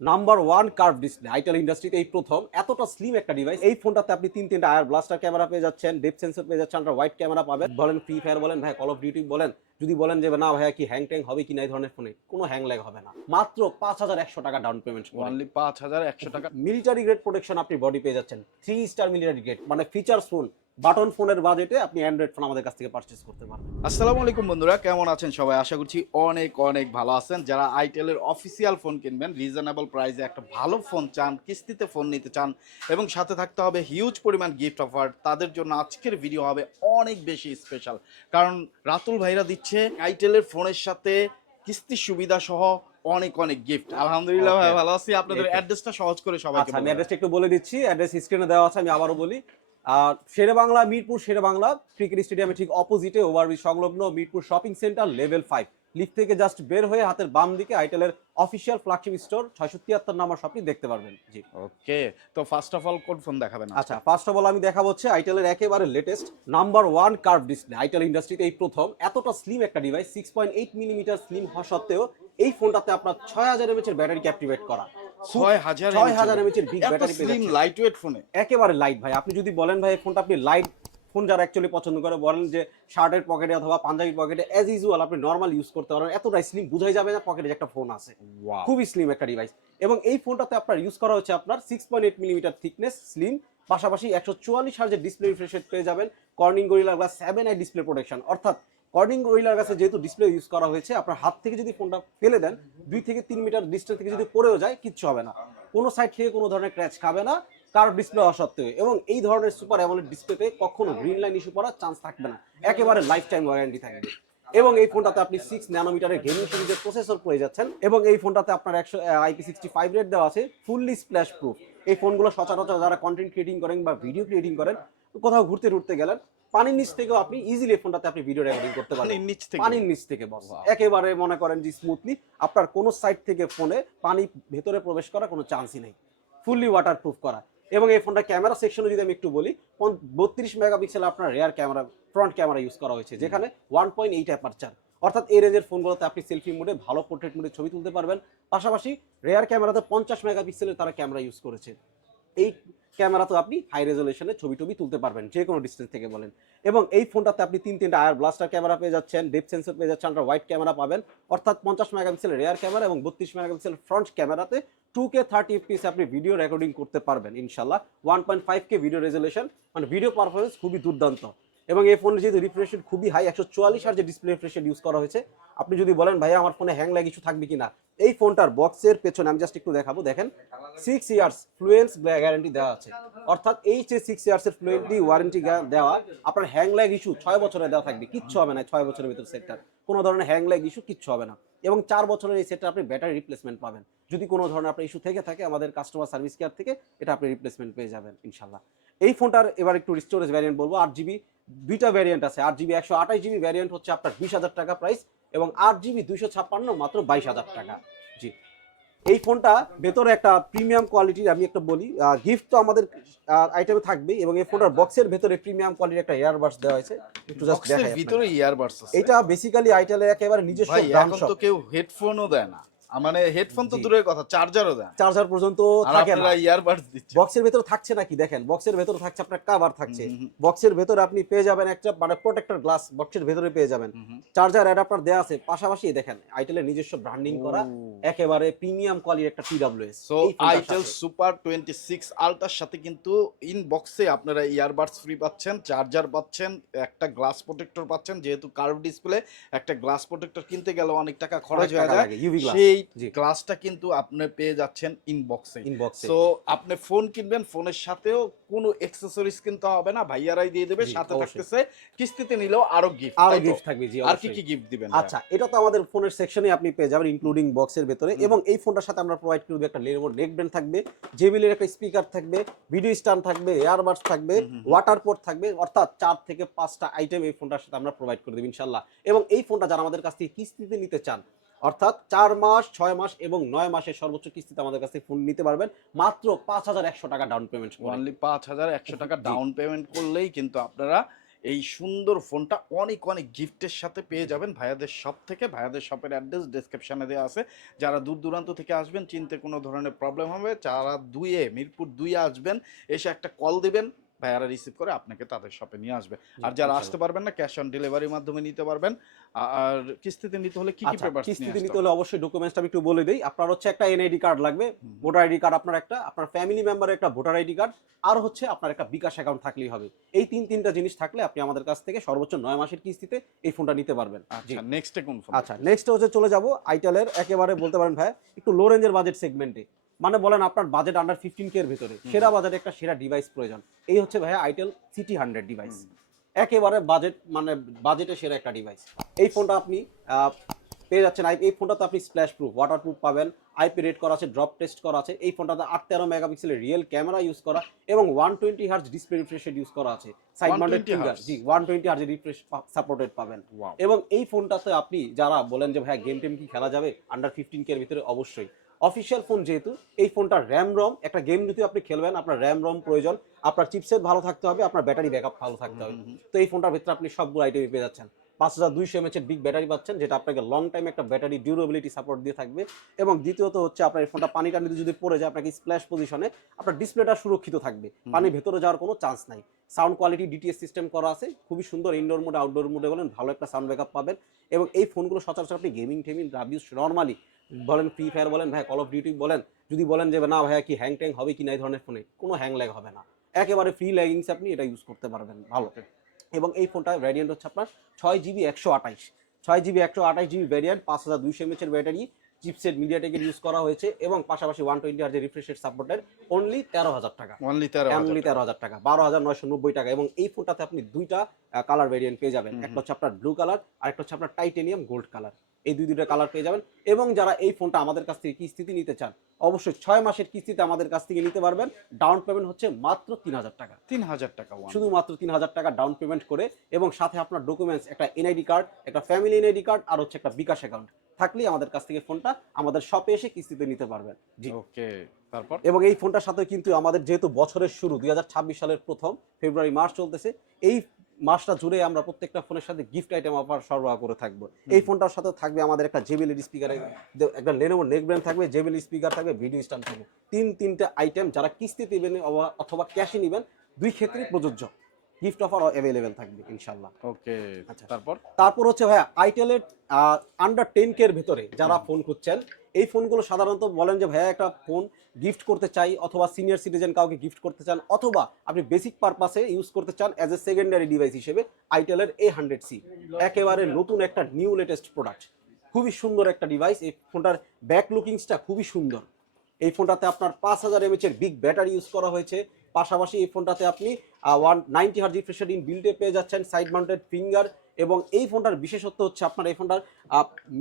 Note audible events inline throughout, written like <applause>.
Number one curve display itel ইন্ডাস্ট্রিতে এই প্রথম। এতটা স্লিম একটা ডিভাইস এই ফোনটাতে আপনি তিন তিনটা আয়ার ব্লাস্টার ক্যামেরা পেয়ে যাচ্ছেন ডেপ সেন্সর পেয়ে যাচ্ছেন আন্ডার হোয়াইট ক্যামেরা পাবেন। বলেন ফ্রি ফায়ার বলেন ভাই কল অফ ডিউটি বলেন যদি বলেন যে না ভাইয়া কি হ্যাং ট্যাং হবে কি না এই ধরনের ফোনে কোনো হ্যাং ল্যাগ হবে না। মাত্র পাঁচ হাজার একশো টাকা ডাউন পেমেন্ট অনলি পাঁচ হাজার একশো টাকা। মিলিটারি গ্রেড প্রোটেকশন আপনি বডি পেয়ে যাচ্ছেন। থ্রি স্টার মিলিটারি গ্রেড মানে ফিচার্স ফোন বাটন ফোনের বাজেটে আপনি অ্যান্ড্রয়েড ফোন আমাদের কাছ থেকে পারচেস করতে পারবেন। আসসালামু আলাইকুম বন্ধুরা কেমন আছেন সবাই? আশা করছি অনেক অনেক ভালো আছেন। যারা আইটেলের অফিসিয়াল ফোন কিনবেন রিজনেবল প্রাইসে একটা ভালো ফোন চান কিস্তিতে ফোন নিতে চান এবং সাথে থাকতে হবে হিউজ পরিমাণ গিফট অফার তাদের জন্য আজকের ভিডিও হবে অনেক বেশি স্পেশাল কারণ রাতুল ভাইরা দিচ্ছে আইটেলের ফোনের সাথে কিস্তি সুবিধা সহ অনেক অনেক গিফট আলহামদুলিল্লাহ ভাই ভালো আছি। আপনাদের. অ্যাড্রেসটা সহজ করে সবাইকে আচ্ছা আমি অ্যাড্রেসটা একটু বলে দিচ্ছি। অ্যাড্রেস স্ক্রিনে দেওয়া আছে আমি আবারও বলি। আর শেরে বাংলা মিরপুর শেরে বাংলা ক্রিকেট স্টেডিয়ামে ঠিক অপোজিটে ওভারব্রিজ সংলগ্ন Mirpur shopping centre level five lift থেকে জাস্ট বের হয়ে হাতের বাম দিকে আইটেলের অফিসিয়াল ফ্ল্যাগশিপ স্টোর ছয়শো তিয়াত্তর নাম্বার শপটি দেখতে পারবেন। জি। ওকে তো ফার্স্ট অফ অল কোন ফোন দেখাবেন আচ্ছা ফার্স্ট অফ অল আমি দেখাবো হচ্ছে আইটেলের একেবারে latest number one curve display itel ইন্ডাস্ট্রিতে এই প্রথম। এতটা স্লিম একটা device six point eight millimetre slim হওয়া সত্ত্বেও এই ফোনটাতে আপনার ছয় হাজার এমএচ এর ব্যাটারি ক্যাপটিভেট করা। ছয় হাজার ছয় হাজার এমএচ বিগ এত ব্যাটারি স্লিম লাইট ওয়েট ফোনে একেবারে লাইট ভাই। আপনি যদি বলেন ভাই ফোনটা আপনি লাইট ফোন যারা অ্যাকচুয়ালি পছন্দ করে বলেন যে শার্টের পকেটে অথবা পাঞ্জাবির পকেটে অ্যাজ ইউজুয়াল আপনি নর্মাল ইউজ করতে পারেন। এতটাই স্লিম বুঝাই যাবে না পকেটে একটা ফোন আছে। খুবই স্লিম একটা ডিভাইস এবং এই ফোনটাতে আপনার ইউজ করা হচ্ছে আপনার six point eight millimetre thickness slim পাশাপাশি একশো চুয়াল্লিশ হার্জের ডিসপ্লে রিফ্রেশ পেয়ে যাবেন। Corning Gorilla Glass seven I display protection অর্থাৎ কর্নিং গরিলার কাছে যেহেতু ডিসপ্লে ইউজ করা হয়েছে, আপনার হাত থেকে যদি ফোনটা ফেলে দেন, দুই থেকে তিন মিটার ডিস্টেন্স থেকে যদি পড়েও যায়, কিচ্ছু হবে না। কোনো সাইড থেকে কোনো ধরনের ক্র্যাচ খাবে না, কার ডিসপ্লে হওয়া সত্ত্বেও এবং এই ধরনের সুপার অ্যামোলেড ডিসপ্লেতে কখনো গ্রিন লাইন ইস্যু করার চান্স থাকবে না। একেবারে লাইফ টাইম ওয়ারেন্টি থাকবে। এবং এই ফোনটাতে আপনি সিক্স ন্যানোমিটারের গেমিং সিরিজের প্রসেসর পেয়ে যাচ্ছেন। এবং এই ফোনটাতে আপনার একশো আইপি সিক্সটি ফাইভ রেট দেওয়া আছে ফুললি স্প্ল্যাশ প্রুফ এই ফোনগুলো সচরাচর যারা কন্টেন্ট ক্রিয়েটিং করেন বা ভিডিও ক্রিয়েটিং করেন, কোথাও ঘুরতে ঘুরতে গেলেন পানির নিচ থেকেও আপনি ইজিলি ফোনটাতে আপনি ভিডিও রেকর্ডিং করতে পারেন পানির নিচ থেকে। পানির নিচ থেকে বস একেবারে মনে করেন যে স্মুথলি আপনার কোনো সাইড থেকে ফোনে পানি ভেতরে প্রবেশ করার কোনো চান্সই নেই। ফুললি ওয়াটার প্রুফ করা। এবং এই ফোনটা ক্যামেরা সেকশনে যদি আমি একটু বলি বত্রিশ মেগাপিক্সেল আপনার rear camera front camera use করা হয়েছে যেখানে ওয়ান পয়েন্ট এইট অ্যাপারচার অর্থাৎ এই রেঞ্জের ফোনগুলোতে আপনি সেলফি মোডে ভালো পোর্ট্রেট মোডে ছবি তুলতে পারবেন। পাশাপাশি রেয়ার ক্যামেরাতে পঞ্চাশ মেগাপিক্সেলের তারা ক্যামেরা ইউজ করেছে। এই ক্যামেরা তো আপনি হাই রেজলিউশনে ছবি টবি তুলতে পারবেন, যে কোনো ডিস্টেন্স থেকে বলেন। এবং এই ফোনটাতে আপনি তিন তিনটা আয়ার ব্লাস্টার ক্যামেরা পেয়ে যাচ্ছেন ডেপ সেন্সর পেয়ে যাচ্ছেন আপনার হোয়াইট ক্যামেরা পাবেন। অর্থাৎ পঞ্চাশ মেগাপিক্সেল রেয়ার ক্যামেরা এবং বত্রিশ মেগাপিক্সেল ফ্রন্ট ক্যামেরাতে টু কে থার্টি এফপিএস আপনি ভিডিও রেকর্ডিং করতে পারবেন ইনশাল্লাহ one point five K video resolution মানে ভিডিও পারফরমেন্স খুবই দুর্দান্ত। এবং এই ফোনের যেহেতু রিফ্রেশ রেট খুবই হাই একশো চুয়াল্লিশ আর যে ডিসপ্লে রিফ্রেশ ইউজ করা হয়েছে। আপনি যদি বলেন, ভাইয়া, আমার ফোনে হ্যাং ল্যাগ ইস্যু থাকবে কিনা? এই ফোনটার বক্সের পেছনে আমি জাস্ট একটু দেখাবো, দেখেন সিক্স ইয়ার্স ফ্লুয়েন্স গ্যারান্টি দেওয়া আছে। অর্থাৎ এই যে সিক্স ইয়ার্সের ফ্লুয়েন্টি ওয়ারেন্টি দেওয়া, আপনার হ্যাং ল্যাগ ইস্যু ছয় বছরে দেওয়া থাকবে, কিচ্ছু হবে না ছয় বছরের ভিতরে সেটটার কোনো ধরনের হ্যাং ল্যাগ ইস্যু কিচ্ছু হবে না। এবং চার বছরের এই সেটটা আপনি ব্যাটারি রিপ্লেসমেন্ট পাবেন। যদি কোনো ধরনের আপনার ইস্যু থেকে থাকে, আমাদের কাস্টমার সার্ভিস কেয়ার থেকে, এটা আপনি রিপ্লেসমেন্ট পেয়ে যাবেন ইনশাল্লাহ এই ফোনটার এবার একটু স্টোরেজ ভ্যারিয়েন্ট বলব, আট জিবি দুইটা ভ্যারিয়েন্ট আছে। আট জিবি একশো আঠাশ জিবি ভ্যারিয়েন্ট হচ্ছে আপনার বিশ হাজার টাকা প্রাইস এবং আট জিবি দুইশো ছাপ্পান্ন মাত্র বাইশ হাজার টাকা। জি। এই ফোনটা ভেতরে একটা প্রিমিয়াম কোয়ালিটির আমি একটা বলি গিফট তো আমাদের আইটেমে থাকবেই এবং এই ফোনটার বক্সের ভেতরে প্রিমিয়াম কোয়ালিটির একটা এয়ারবাডস দেওয়া হয়েছে। একটু জাস্ট দেখাই ভিতরে ইয়ারবাডস আছে। এটা বেসিক্যালি আইটেলের একেবারে নিজস্ব ব্র্যান্ড শপ কেউ হেডফোনও দেয় না। মানে হেডফোন তো দূরের কথা চার্জারও দেয়। চার্জার পর্যন্ত থাকে না। ইয়ারবাডস দিচ্ছেন। বক্সের ভেতরে থাকছে নাকি? দেখেন বক্সের ভেতরে থাকছে আপনার কাভার থাকছে। বক্সের ভেতরে আপনি পেয়ে যাবেন একটা মানে প্রোটেক্টর গ্লাস বক্সের ভেতরে পেয়ে যাবেন। চার্জার অ্যাডাপ্টার দেওয়া আছে। পাশাপাশি দেখেন আইটেলের নিজস্ব ব্র্যান্ডিং করা একেবারে প্রিমিয়াম কোয়ালিটির একটা TWS so itel super twenty six ultra সাথে। কিন্তু ইন বক্সে আপনারা ইয়ারবাডস ফ্রি পাচ্ছেন চার্জার পাচ্ছেন একটা গ্লাস প্রোটেক্টর পাচ্ছেন। যেহেতু কার্ভ ডিসপ্লে একটা গ্লাস প্রোটেক্টর কিনতে গেলে অনেক টাকা খরচ হয়ে যায়। সেই জি। গ্লাসটা কিন্তু আপনি পেয়ে যাচ্ছেন ইনবক্সে ইনবক্সে সো আপনি ফোন কিনবেন ফোনের সাথেও কোনো অ্যাক্সেসরিজ কিনতে হবে না ভাইয়ারাই দিয়ে দেবে সাথে থাকতেছে কিস্তিতে নিলেও আরও গিফট আরও গিফট থাকবে জি আর কি কি গিফট দিবেন আচ্ছা এটা তো আমাদের ফোনের সেকশনে আপনি পেয়ে যাবেন ইনক্লুডিং বক্সের ভেতরে। এবং এই ফোনটার সাথে আমরা প্রোভাইড করব একটা লেনোভো নেক ব্যান্ড থাকবে জেবিলের একটা স্পিকার থাকবে ভিডিও স্ট্যান্ড থাকবে এয়ারবাডস থাকবে। ওয়াটার পোর্ট থাকবে অর্থাৎ চার থেকে পাঁচটা আইটেম এই ফোনটার সাথে আমরা প্রোভাইড করে দেব ইনশাল্লাহ। এবং এই ফোনটা যারা আমাদের কাছ থেকে কিস্তিতে নিতে চান অর্থাৎ চার মাস ছয় মাস এবং নয় মাসের সর্বোচ্চ কিস্তিতে আমাদের কাছে ফোন নিতে পারবেন। মাত্র পাঁচ হাজার একশো টাকা ডাউন পেমেন্ট অনলি পাঁচ হাজার একশো টাকা <laughs> ডাউন পেমেন্ট করলেই কিন্তু আপনারা এই সুন্দর ফোনটা অনেক অনেক গিফটের সাথে পেয়ে যাবেন। ভাইয়াদের শপ থেকে ভাইয়াদের শপের অ্যাড্রেস ডেসক্রিপশনে দেওয়া আছে। যারা দূর দূরান্ত থেকে আসবেন চিনতে কোনো ধরনের প্রবলেম হবে যারা দুইয়ে মিরপুর দুইয়ে আসবেন এসে একটা কল দিবেন। ভাইয়ারা রিসিভ করে আপনাকে তাদের শপে নিয়ে আসবে। আর যারা আসতে পারবেন না ক্যাশ অন ডেলিভারির মাধ্যমে নিতে পারবেন। আর কিস্তিতে নিতে হলে কি কি আচ্ছা পেপারস কিস্তিতে নিতে হলে অবশ্যই ডকুমেন্টসটা আমি একটু বলে দিই। আপনার হচ্ছে একটা এনআইডি কার্ড লাগবে ভোটার আইডি কার্ড আপনার একটা আপনার ফ্যামিলি মেম্বারের একটা ভোটার আইডি কার্ড আর হচ্ছে আপনার একটা বিকাশ অ্যাকাউন্ট থাকলেই হবে। এই তিন তিনটা জিনিস থাকলে আপনি আমাদের কাছ থেকে সর্বোচ্চ নয় মাসের কিস্তিতে এই ফোনটা নিতে পারবেন। আচ্ছা নেক্সটে কোন ফোন আচ্ছা নেক্সট হচ্ছে চলে যাব আইটেলের একেবারে বলতে পারেন ভাই একটু লো রেঞ্জের বাজেট সেগমেন্টে মানে বলেন আপনার বাজেট আন্ডার ফিফটিন কে এর ভেতরে সেরা বাজারে একটা সেরা ডিভাইস প্রয়োজন। এই হচ্ছে ভাই আইটেল সিটি হান্ড্রেড ডিভাইস একেবারে বাজেট মানে বাজেটে সেরা একটা ডিভাইস এই ফোনটা আপনি পেয়ে যাচ্ছেন আই- এই ফোনটাতে আপনি স্প্ল্যাশ প্রুফ ওয়াটার প্রুফ পাবেন আইপি রেট করা আছে ড্রপ টেস্ট করা আছে এই ফোনটাতে আট তেরো মেগাপিক্সেলের রিয়েল ক্যামেরা ইউজ করা এবং one twenty hertz display refreshed use করা আছে। সাইড মাউন্টেড ফিঙ্গার জি one twenty hertz refresh supported পাবেন। এবং এই ফোনটাতে আপনি যারা বলেন যে ভাই গেম টেম কি খেলা যাবে আন্ডার ফিফটিন কে এর ভিতরে অবশ্যই। অফিসিয়াল ফোন যেহেতু এই ফোনটার র্যাম রম একটা গেম যদি আপনি খেলবেন আপনার র্যাম রম প্রয়োজন আপনার চিপসেট ভালো থাকতে হবে আপনার ব্যাটারি ব্যাকআপ ভালো থাকতে হবে। তো এই ফোনটার ভিতরে আপনি সবগুলো আইটেমই পেয়ে যাচ্ছেন। পাঁচ হাজার দুইশো এমএচ এর বিগ ব্যাটারি পাচ্ছেন যেটা আপনাকে লং টাইম একটা ব্যাটারি ডিউরেবিলিটি সাপোর্ট দিয়ে থাকবে। এবং দ্বিতীয়ত হচ্ছে আপনার এই ফোনটা পানি টানিতে যদি পড়ে যায় আপনাকে স্প্ল্যাশ পজিশনে আপনার ডিসপ্লেটা সুরক্ষিত থাকবে। পানি ভেতরে যাওয়ার কোনো চান্স নাই। সাউন্ড কোয়ালিটি ডিটিএস সিস্টেম করা আছে খুবই সুন্দর ইনডোর মোডে আউটডোর মোডে বলেন ভালো একটা সাউন্ড ব্যাকআপ পাবেন। এবং এই ফোনগুলো সচরাচর আপনি গেমিং টেমিং রাবিউস নর্মালি বলেন ফ্রি ফায়ার বলেন, ভাই কল অফ ডিউটি বলেন, যদি বলেন যে, না ভাইয়া, কি হ্যাং ট্যাং হবে কি না এই ধরনের ফোনে কোনো হ্যাং ল্যাগ হবে না। একেবারে ফ্রি ল্যাগিংস আপনি এটা ইউজ করতে পারবেন, ভালো। এবং এই ফোনটা ভ্যারিয়েন্ট হচ্ছে আপনার ছয় জিবি একশো আঠাইশ ছয় জিবি একশো আঠাইশ জিবি ভ্যারিয়েন্ট পাঁচ হাজার দুইশো এমএচের ব্যাটারি চিপসেট মিডিয়াটেকের ইউজ করা হয়েছে এবং পাশাপাশি ওয়ান টোয়েন্টি হার্জের রিফ্রেশের সাপোর্টের অনলি তেরো হাজার টাকা। অনলি তেরো অনলি তেরো হাজার টাকা। বারো হাজার নয়শো নব্বই টাকা এবং এই ফোনটাতে আপনি দুইটা কালার ভেরিয়েন্ট পেয়ে যাবেন। একটা হচ্ছে আপনার ব্লু কালার আর একটা হচ্ছে আপনার টাইটেনিয়াম গোল্ড কালার এই দুই দুইটা কালার পেয়ে যাবেন এবং যারা এই ফোনটা আমাদের কাছ থেকে কিস্তিতে নিতে চান অবশ্যই ছয় মাসের কিস্তিতে আমাদের কাছ থেকে নিতে পারবেন। ডাউন পেমেন্ট হচ্ছে মাত্র তিন হাজার টাকা। তিন হাজার টাকা one। শুধুমাত্র তিন হাজার টাকা ডাউন পেমেন্ট করে এবং সাথে আপনার ডকুমেন্টস একটা এনআইডি কার্ড একটা ফ্যামিলি এনআইডি কার্ড আর হচ্ছে একটা বিকাশ অ্যাকাউন্ট থাকলেই আমাদের কাছ থেকে ফোনটা আমাদের শপে এসে কিস্তিতে নিতে পারবেন। জি। ওকে তারপর? এবং এই ফোনটার সাথে কিন্তু আমাদের যেহেতু বছরের শুরু দুই সালের প্রথম ফেব্রুয়ারি মাস চলতেছে এই মাসটা জুড়ে আমরা প্রত্যেকটা ফোনের সাথে গিফট আইটেম অফার সরবরাহ করে থাকব। এই ফোনটার সাথে থাকবে আমাদের একটা জেবিএল স্পিকার একটা লেনোভো নেক ব্র্যান্ড থাকবে জেবিএল স্পিকার থাকবে ভিডিও স্ট্যান্ড থাকবে। তিন তিনটে আইটেম যারা কিস্তিতে নেবেন অথবা ক্যাশে নেবেন দুই ক্ষেত্রেই প্রযোজ্য। গিফট অফার অ্যাভেলেবেল থাকবে ইনশাল্লাহ ওকে আচ্ছা। তারপর? তারপর হচ্ছে ভাইয়া আইটেলের আন্ডার টেন কে এর ভেতরে যারা ফোন খুঁজছেন এই ফোনগুলো সাধারণত বলেন যে ভাইয়া একটা ফোন গিফট করতে চাই অথবা সিনিয়র সিটিজেন কাউকে গিফট করতে চান অথবা আপনি বেসিক পারপাসে ইউজ করতে চান অ্যাজ এ সেকেন্ডারি ডিভাইস হিসেবে আইটেলের এ হান্ড্রেড সি একেবারে নতুন একটা নিউ লেটেস্ট প্রোডাক্ট খুবই সুন্দর একটা ডিভাইস এই ফোনটার ব্যাক লুকিংসটা খুবই সুন্দর। এই ফোনটাতে আপনার পাঁচ হাজার এমএচ এর বিগ ব্যাটারি ইউজ করা হয়েছে। পাশাপাশি এই ফোনটাতে আপনি one ninety hertz refresher in বিল্ডে পেয়ে যাচ্ছেন সাইড মাউন্টেড ফিঙ্গার এবং এই ফোনটার বিশেষত্ব হচ্ছে আপনার এই ফোনটার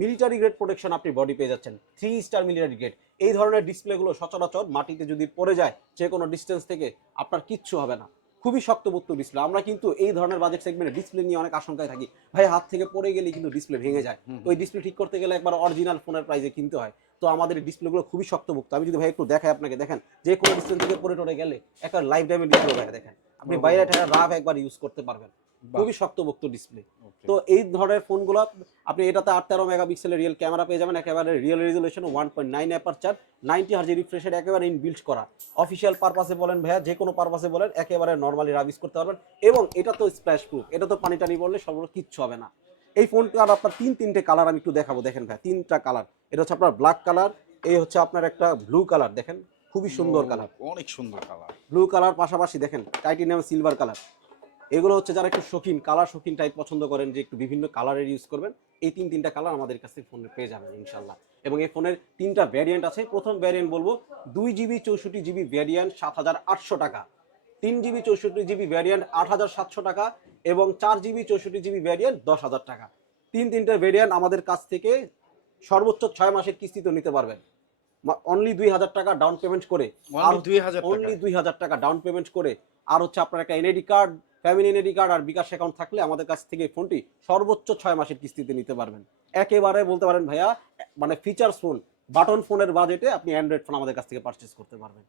মিলিটারি গ্রেড প্রোটেকশন আপনি বডি পেয়ে যাচ্ছেন। থ্রি স্টার মিলিটারি গ্রেড এই ধরনের ডিসপ্লেগুলো সচরাচর মাটিতে যদি পড়ে যায় যে কোনো ডিস্টেন্স থেকে আপনার কিচ্ছু হবে না। খুবই শক্তপোক্ত ডিসপ্লে আমরা কিন্তু এই ধরনের বাজেট সেগমেন্টে ডিসপ্লে নিয়ে অনেক আশঙ্কায় থাকি। ভাই হাত থেকে পড়ে গেলে কিন্তু ডিসপ্লে ভেঙে যায়। তো ওই ডিসপ্লে ঠিক করতে গেলে একবার অরিজিনাল ফোনের প্রাইসে কিনতে হয়। তো আমাদের ডিসপ্লেগুলো খুবই শক্তপোক্ত। আমি যদি ভাই একটু দেখাই আপনাকে দেখেন যে কোনো ডিসপ্লে থেকে পড়ে টরে গেলে একটা লাইফ টাইমের ডিসপ্লে দেখেন। আপনি বাইরে ঠান্ডা রাফ একবার ইউজ করতে পারবেন। খুবই শক্তপোক্ত ডিসপ্লে তো এই ধরনের ফোনগুলো আপনি এটাতে আট তেরো মেগাপিক্সেলের রিয়েল ক্যামেরা পেয়ে যাবেন একেবারে real resolution one point nine aperture ninety hertz রিফ্রেশের একেবারে ইন বিল্ড করা। অফিসিয়াল পারপাসে বলেন ভাইয়া যে কোনো পারপাসে বলেন একেবারে নর্মালি রাবিস করতে পারবেন। এবং এটা তো স্প্ল্যাশ প্রুফ এটা তো পানি টানি বললে সবগুলো কিচ্ছু হবে না। এই ফোনটার আপনার তিন তিনটে কালার আমি একটু দেখাবো দেখেন ভাই তিনটা কালার এটা হচ্ছে আপনার ব্ল্যাক কালার এই হচ্ছে আপনার একটা ব্লু কালার দেখেন। খুবই সুন্দর কালার অনেক সুন্দর কালার ব্লু কালার পাশাপাশি দেখেন টাইটেনিয়াম সিলভার কালার এগুলো হচ্ছে যারা একটু শৌখিন কালার শৌখিন টাইপ পছন্দ করেন যে একটু বিভিন্ন কালারের ইউজ করবেন এই তিন তিনটা কালার আমাদের কাছে ফোনে পেয়ে যাবেন ইনশাল্লাহ। এবং এই ফোনের তিনটা ভ্যারিয়েন্ট আছে। প্রথম ভ্যারিয়েন্ট বলব দুই জিবি চৌষট্টি জিবি ভ্যারিয়েন্ট সাত হাজার আটশো টাকা। তিন জিবি চৌষট্টি জিবি ভ্যারিয়েন্ট আট হাজার সাতশো টাকা এবং চার জিবি চৌষট্টি জিবি ভ্যারিয়েন্ট দশ হাজার টাকা। তিন তিনটা ভ্যারিয়েন্ট আমাদের কাছ থেকে সর্বোচ্চ ছয় মাসের কিস্তিতে নিতে পারবেন। অনলি দুই হাজার টাকা ডাউন পেমেন্ট করে। আর দুই হাজার অনলি দুই হাজার টাকা ডাউন পেমেন্ট করে। আর হচ্ছে আপনার একটা NID card family NID card আর বিকাশ অ্যাকাউন্ট থাকলে আমাদের কাছ থেকে ফোনটি সর্বোচ্চ ছয় মাসের কিস্তিতে নিতে পারবেন। একেবারে বলতে পারেন ভাইয়া মানে ফিচার্স ফোন বাটন ফোনের বাজেটে আপনি অ্যান্ড্রয়েড ফোন আমাদের কাছ থেকে পারচেস করতে পারবেন।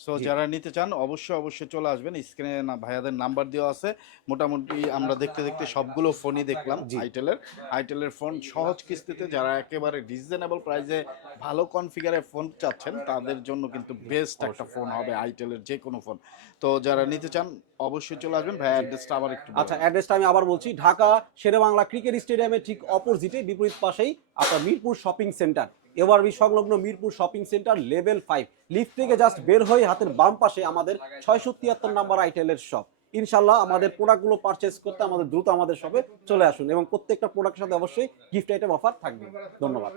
সো যারা নিতে চান অবশ্যই অবশ্যই চলে আসবেন। স্ক্রিনে না ভাইয়াদের নাম্বার দেওয়া আছে। মোটামুটি আমরা দেখতে দেখতে সবগুলো ফোনই দেখলাম আইটেলের আইটেলের ফোন সহজ কিস্তিতে যারা একেবারে রিজনেবল প্রাইসে ভালো কনফিগারের ফোন চাচ্ছেন তাদের জন্য কিন্তু বেস্ট একটা ফোন হবে আইটেলের যে কোনো ফোন তো যারা নিতে চান অবশ্যই চলে আসবেন। ভাইয়া অ্যাড্রেসটা আবার একটু। আচ্ছা অ্যাড্রেসটা আমি আবার বলছি। ঢাকা শেরেবাংলা ক্রিকেট স্টেডিয়ামের ঠিক অপোজিটে বিপরীত পাশেই আপনার মিরপুর শপিং সেন্টার এবারবি সংলগ্ন Mirpur shopping centre level five. Lift থেকে জাস্ট বের হয়ে হাতের বাম পাশে আমাদের ছয়শো তিয়াত্তর নাম্বার আইটেলের শপ ইনশাল্লাহ আমাদের প্রোডাক্টগুলো পারচেস করতে আমাদের দ্রুত আমাদের শপে চলে আসুন এবং প্রত্যেকটা প্রোডাক্টের সাথে অবশ্যই গিফট আইটেম অফার থাকবে। ধন্যবাদ।